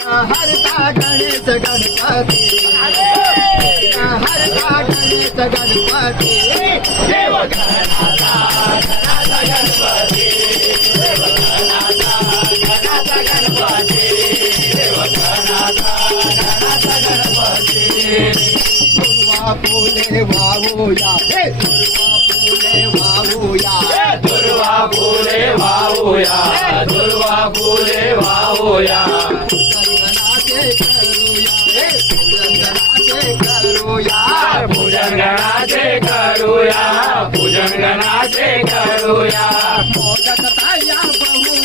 हरता गणेश गणपती हरता गणेश गणपती देव गणाचा गणपती देव गणाचा गणपती देव गणाचा गणपती दुर्वा फुले वाहूया हे दुर्वा फुले वाहूया दुर्वा फुले वाहूया दुर्वा फुले वाहूया पूजन गणाचे करूया पूजन गणाचे करूया मोदक ताया बहु